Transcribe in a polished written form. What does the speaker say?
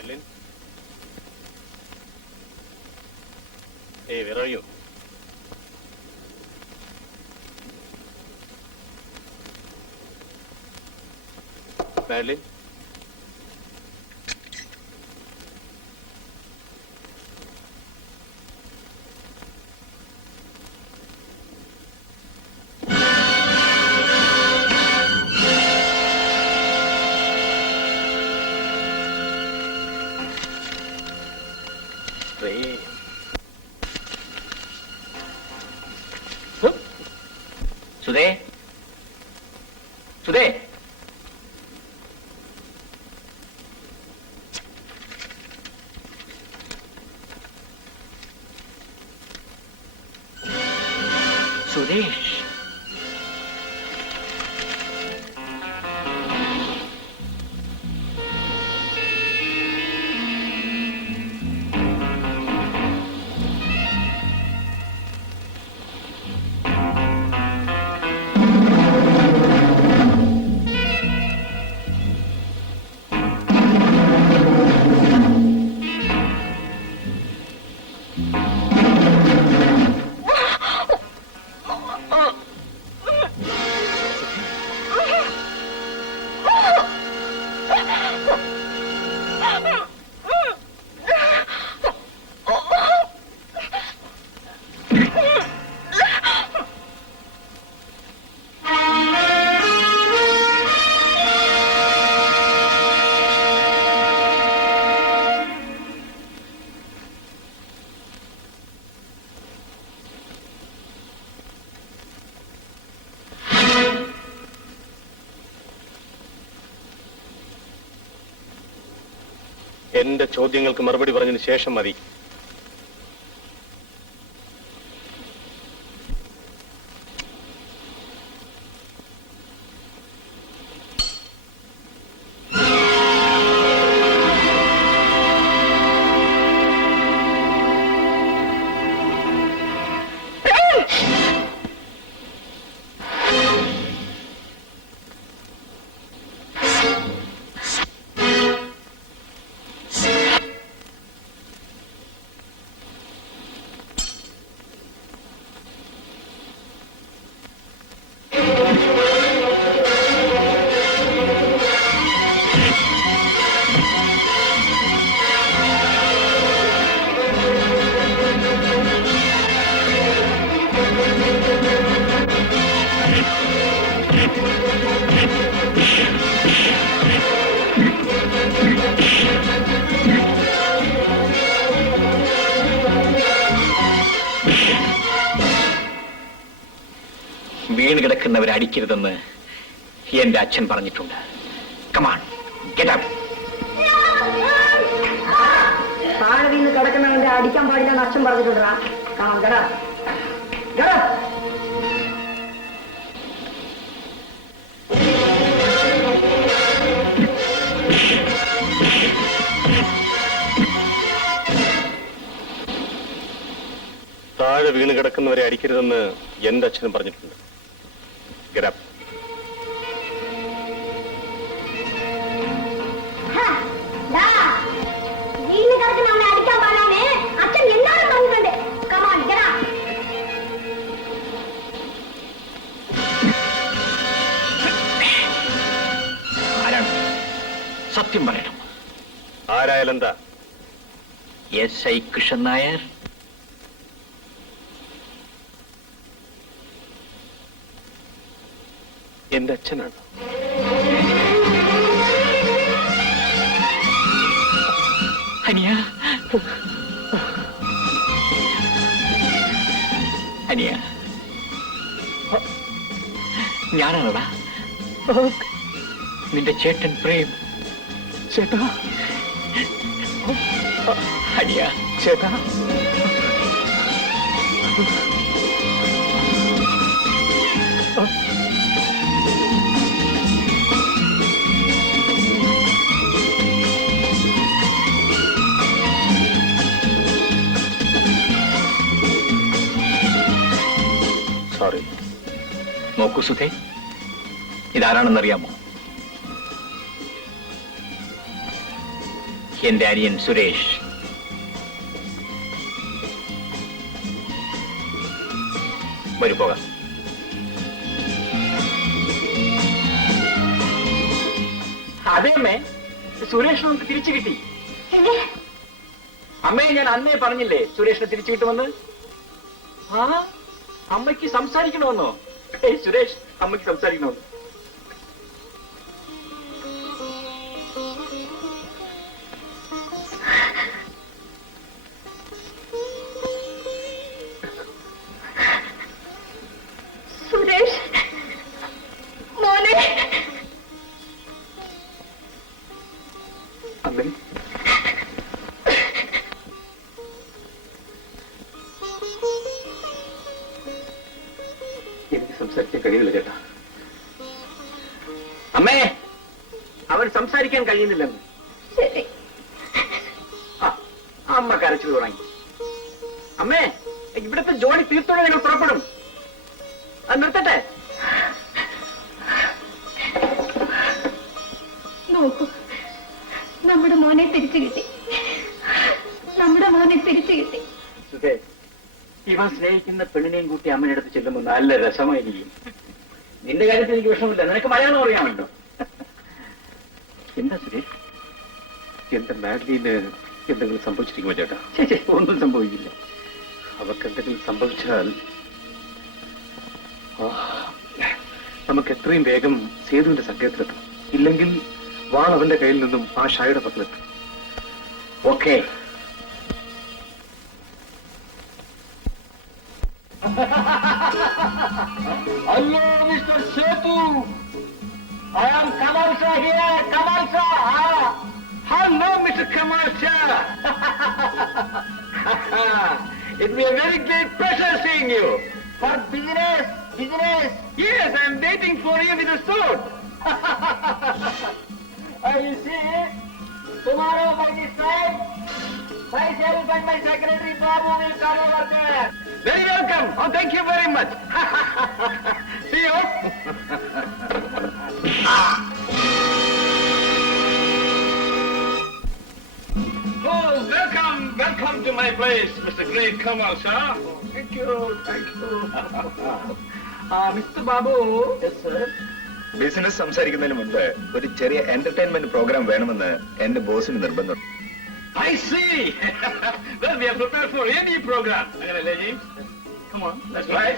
Madeline? Hey, where are you? Madeline? സുധേ, സുധേ, Suresh, എന്റെ ചോദ്യങ്ങൾക്ക് മറുപടി പറഞ്ഞതിന് ശേഷം മതി. വീണ് കിടക്കുന്നവരെ അടിക്കരുതെന്ന് എന്റെ അച്ഛൻ പറഞ്ഞിട്ടുണ്ട്. Come on, get up. താഴെ വീണ് കിടക്കുന്നവന്റെ അടിക്കാൻ പാടില്ലെന്ന് അച്ഛൻ പറഞ്ഞിട്ടുണ്ടാ. താഴെ വീണ് കിടക്കുന്നവരെ അടിക്കരുതെന്ന് എന്റെ അച്ഛനും പറഞ്ഞിട്ടുണ്ട്. Get up. സത്യം പറയണം. ആരായാലെന്താ? SI കൃഷ്ണൻ നായർ. എന്റെ അച്ഛനാണ്. അനിയ, അനിയ, ഞാനാണടാ നിന്റെ ചേട്ടൻ പ്രേം. ചേട്ടാ, അനിയ, ചേട്ടാ, സോറി. നോക്കൂ സുധേ, ഇതാരാണെന്നറിയാമോ? എന്റെ അനിയൻ സുരേഷ്. വരൂ പോകാം. അതെ അമ്മേ, സുരേഷ് നമുക്ക് തിരിച്ചു കിട്ടി. അമ്മയെ ഞാൻ അന്നേ പറഞ്ഞില്ലേ സുരേഷിനെ തിരിച്ചു കിട്ടുമെന്ന്. ആ അമ്മയ്ക്ക് സംസാരിക്കണമെന്നോ? സുരേഷ്, അമ്മയ്ക്ക് സംസാരിക്കണമെന്ന്. സുരേഷ് മോനെ. അമ്മേ, എനിക്ക് സംസാരിക്കാൻ കഴിയില്ല ചേട്ടാ. അമ്മേ, അവൻ സംസാരിക്കാൻ കഴിയുന്നില്ലെന്ന്. ശരി. അമ്മ കരച്ചു തുടങ്ങി. അമ്മേ, ഇവിടുത്തെ ജോലി തീർത്തോടെ നിങ്ങൾ പുറപ്പെടും. അത് നിർത്തട്ടെ. നോക്കൂ, നമ്മുടെ മോനെ തിരിച്ചു കിട്ടി. നമ്മുടെ മോനെ തിരിച്ചു കിട്ടി. സുധേ, ഇവൻ സ്നേഹിക്കുന്ന പെണ്ണിനെയും കൂട്ടി അമ്മയുടെ അടുത്ത് ചെല്ലുമ്പോൾ നല്ല രസമായിരിക്കും. നിന്റെ കാര്യത്തിൽ എനിക്ക് വിഷമമില്ല, നിനക്ക് മലയാളം അറിയാമല്ലോ. എന്താ സുരേഷ്? എന്റെ മാഡ്ലീന് എന്തെങ്കിലും സംഭവിച്ചിരിക്കുമോ ചേട്ടാ? ഒന്നും സംഭവിക്കില്ല. അവർക്ക് എന്തെങ്കിലും സംഭവിച്ചാൽ നമുക്ക് എത്രയും വേഗം സേതുവിന്റെ സങ്കേതത്തിലെത്തും. ഇല്ലെങ്കിൽ വാൾ അവന്റെ കയ്യിൽ നിന്നും ആ ഷായുടെ പക്കലെത്തും. Okay. Hello mister Sethu, I am Kamal Shah here. Kamal Shah. Hello mister Kamal Shah. It will be a very great pleasure seeing you. For business. Yes, I am waiting for you with a suit. You see, tomorrow by this time, myself and my secretary Babu will come over there. Very welcome. Oh, thank you very much. See you. Oh, welcome to my place, Mr. Great Kamal Shah. Thank you. Mr. Babu. Yes, sir. Business സംസാരിക്കുന്നതിന് മുൻപ് ഒരു ചെറിയ entertainment programme വേണമെന്ന് എന്റെ ബോസിന് നിർബന്ധം. I see. Well, we are prepared for any program. Come on, let's try.